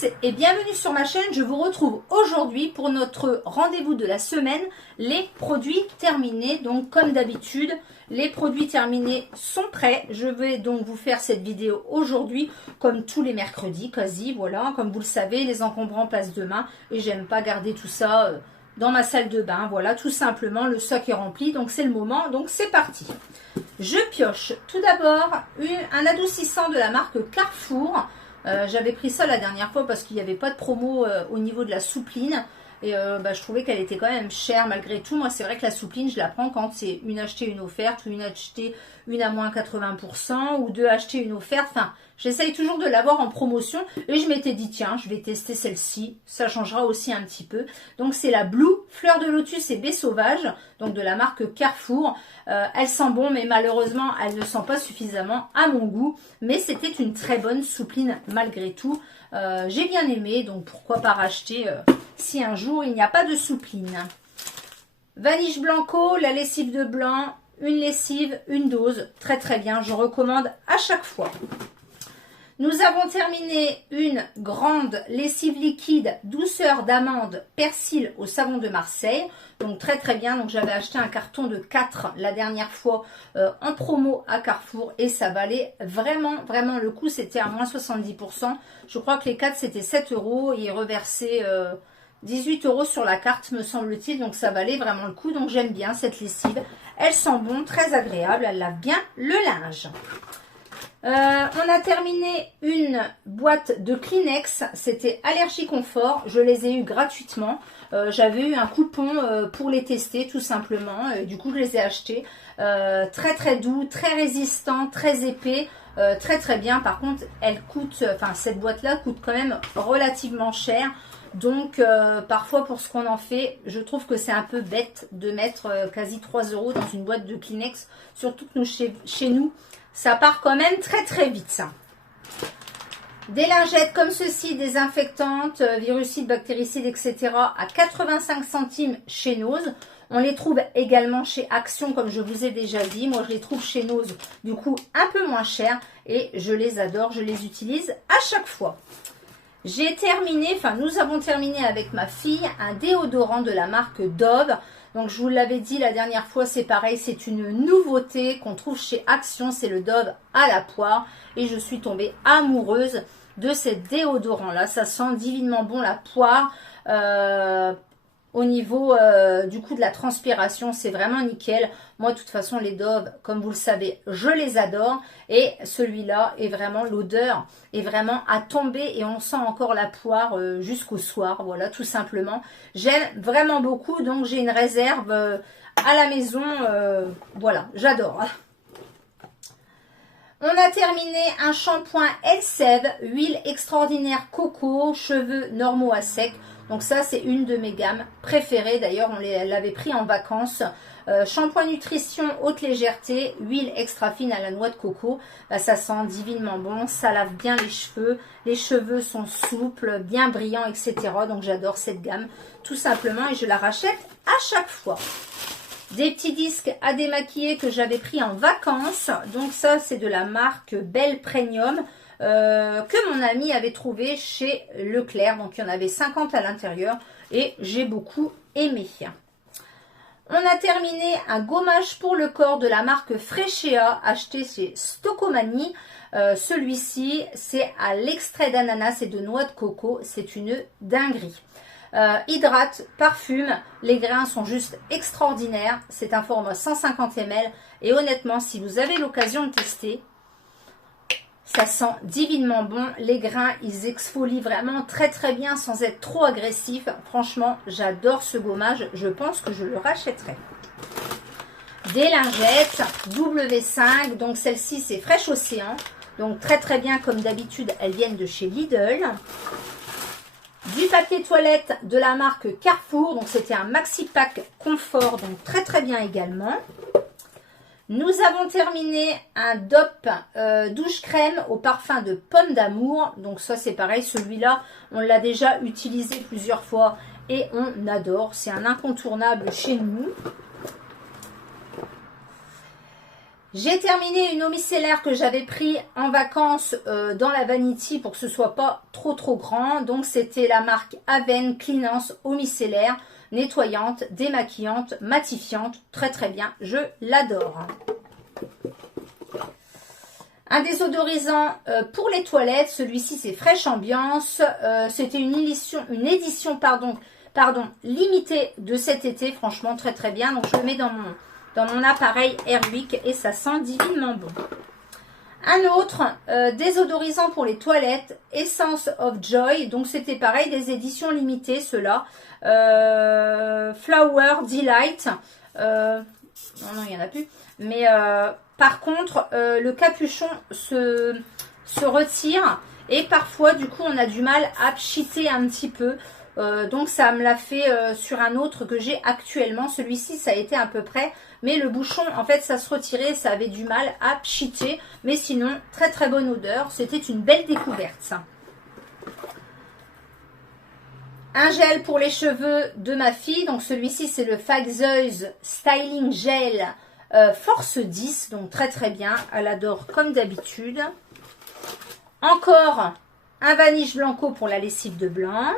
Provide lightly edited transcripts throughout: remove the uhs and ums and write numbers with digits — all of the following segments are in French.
tous et bienvenue sur ma chaîne. Je vous retrouve aujourd'hui pour notre rendez-vous de la semaine, les produits terminés. Donc comme d'habitude, les produits terminés sont prêts. Je vais donc vous faire cette vidéo aujourd'hui comme tous les mercredis quasi. Voilà, comme vous le savez, les encombrants passent demain et j'aime pas garder tout ça dans ma salle de bain. Voilà, tout simplement, le stock est rempli, donc c'est le moment, donc c'est parti. Je pioche tout d'abord un adoucissant de la marque Carrefour. J'avais pris ça la dernière fois parce qu'il n'y avait pas de promo au niveau de la soupline. Et je trouvais qu'elle était quand même chère malgré tout. Moi, c'est vrai que la soupline, je la prends quand c'est une achetée, une offerte, ou une achetée, une à moins 80%, ou deux achetées, une offerte. Enfin, j'essaye toujours de l'avoir en promotion. Et je m'étais dit, tiens, je vais tester celle-ci. Ça changera aussi un petit peu. Donc, c'est la Blue Fleur de Lotus et Baie Sauvage, donc de la marque Carrefour. Elle sent bon, mais malheureusement, elle ne sent pas suffisamment à mon goût. Mais c'était une très bonne soupline malgré tout. J'ai bien aimé, donc pourquoi pas racheter si un jour il n'y a pas de soupline. Vanish Blanco, la lessive de blanc, une lessive, une dose, très très bien, je recommande à chaque fois. Nous avons terminé une grande lessive liquide douceur d'amande persil au savon de Marseille. Donc très très bien. Donc j'avais acheté un carton de 4 la dernière fois en promo à Carrefour. Et ça valait vraiment vraiment le coup. C'était à moins 70%. Je crois que les 4 c'était 7 €. Et ils reversaient 18 € sur la carte me semble-t-il. Donc ça valait vraiment le coup. Donc j'aime bien cette lessive. Elle sent bon, très agréable. Elle lave bien le linge. On a terminé une boîte de Kleenex, c'était Allergie Confort, je les ai eu gratuitement, j'avais eu un coupon pour les tester tout simplement, et du coup je les ai achetés, très très doux, très résistant, très épais, très très bien. Par contre elle coûte, enfin cette boîte là coûte quand même relativement cher, donc parfois pour ce qu'on en fait, je trouve que c'est un peu bête de mettre quasi 3 € dans une boîte de Kleenex, surtout que nous, chez nous, ça part quand même très très vite ça. Des lingettes comme ceci, désinfectantes, virucides, bactéricides, etc. à 85 centimes chez Nose. On les trouve également chez Action, comme je vous ai déjà dit. Moi, je les trouve chez Nose, du coup, un peu moins cher. Et je les adore, je les utilise à chaque fois. J'ai terminé, enfin, nous avons terminé avec ma fille, un déodorant de la marque Dove. Donc, je vous l'avais dit la dernière fois, c'est pareil, c'est une nouveauté qu'on trouve chez Action, c'est le Dove à la poire. Et je suis tombée amoureuse de ces déodorants-là. Ça sent divinement bon la poire. Au niveau du coup de la transpiration, c'est vraiment nickel. Moi, de toute façon, les Dove, comme vous le savez, je les adore. Et celui-là est vraiment, l'odeur est vraiment à tomber et on sent encore la poire jusqu'au soir. Voilà, tout simplement. J'aime vraiment beaucoup, donc j'ai une réserve à la maison. Voilà, j'adore. On a terminé un shampoing Elseve, huile extraordinaire coco, cheveux normaux à sec. Donc ça, c'est une de mes gammes préférées. D'ailleurs, on l'avait pris en vacances. Shampoing nutrition haute légèreté, huile extra fine à la noix de coco. Ça sent divinement bon, ça lave bien les cheveux. Les cheveux sont souples, bien brillants, etc. Donc j'adore cette gamme, tout simplement. Et je la rachète à chaque fois. Des petits disques à démaquiller que j'avais pris en vacances. Donc ça, c'est de la marque Belle Premium. Que mon ami avait trouvé chez Leclerc. Donc il y en avait 50 à l'intérieur et j'ai beaucoup aimé. On a terminé un gommage pour le corps de la marque Freccia acheté chez Stocomanie. Celui-ci c'est à l'extrait d'ananas et de noix de coco. C'est une dinguerie. Hydrate, parfume, les grains sont juste extraordinaires. C'est un format 150 ml et honnêtement, si vous avez l'occasion de tester, ça sent divinement bon. Les grains, ils exfolient vraiment très très bien sans être trop agressifs. Franchement, j'adore ce gommage. Je pense que je le rachèterai. Des lingettes W5. Donc celle-ci, c'est Fraîche Océan. Donc très très bien comme d'habitude, elles viennent de chez Lidl. Du papier toilette de la marque Carrefour. Donc c'était un maxi pack confort. Donc très très bien également. Nous avons terminé un DOP douche crème au parfum de pomme d'amour. Donc ça c'est pareil, celui-là on l'a déjà utilisé plusieurs fois et on adore. C'est un incontournable chez nous. J'ai terminé une eau micellaire que j'avais pris en vacances dans la Vanity pour que ce soit pas trop grand. Donc c'était la marque Aven Cleanance eau micellaire, nettoyante, démaquillante, matifiante. Très bien, je l'adore. Un désodorisant pour les toilettes, celui-ci c'est Fresh Ambiance. C'était une édition limitée de cet été, franchement très bien. Donc je le mets dans mon appareil Airwick et ça sent divinement bon. Un autre désodorisant pour les toilettes, Essence of Joy. Donc c'était pareil, des éditions limitées, ceux-là. Flower Delight. Non, il n'y en a plus. Mais par contre, le capuchon se retire. Et parfois, du coup, on a du mal à pchiter un petit peu. Donc ça me l'a fait sur un autre que j'ai actuellement. Celui-ci, ça a été à peu près. Mais le bouchon, en fait, ça se retirait. Ça avait du mal à pchiter. Mais sinon, très bonne odeur. C'était une belle découverte, ça. Un gel pour les cheveux de ma fille. Donc celui-ci, c'est le Faxeuse Styling Gel Force 10. Donc très bien. Elle adore comme d'habitude. Encore un Vanish Blanco pour la lessive de blanc.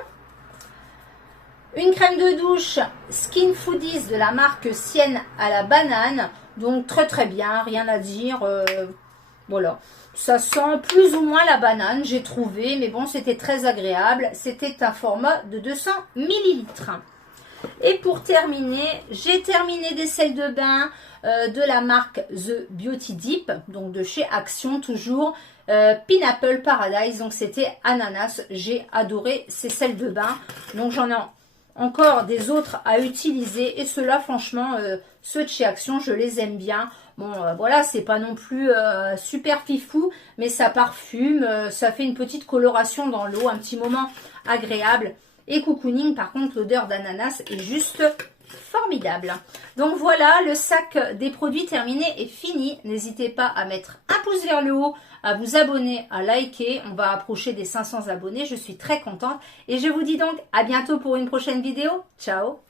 Une crème de douche Skin Foodies de la marque Sienne à la banane. Donc très bien, rien à dire. Voilà. Ça sent plus ou moins la banane, j'ai trouvé. Mais bon, c'était très agréable. C'était un format de 200 ml. Et pour terminer, j'ai terminé des sels de bain de la marque The Beauty Dip. Donc de chez Action toujours. Pineapple Paradise. Donc c'était ananas. J'ai adoré ces sels de bain. Donc j'en ai encore des autres à utiliser et ceux-là franchement ceux de chez Action je les aime bien. Bon voilà, c'est pas non plus super fifou, mais ça parfume, ça fait une petite coloration dans l'eau, un petit moment agréable. Et cocooning, par contre l'odeur d'ananas est juste formidable. Donc voilà, le sac des produits terminés est fini. N'hésitez pas à mettre un pouce vers le haut, à vous abonner, à liker. On va approcher des 500 abonnés. Je suis très contente. Et je vous dis donc à bientôt pour une prochaine vidéo. Ciao!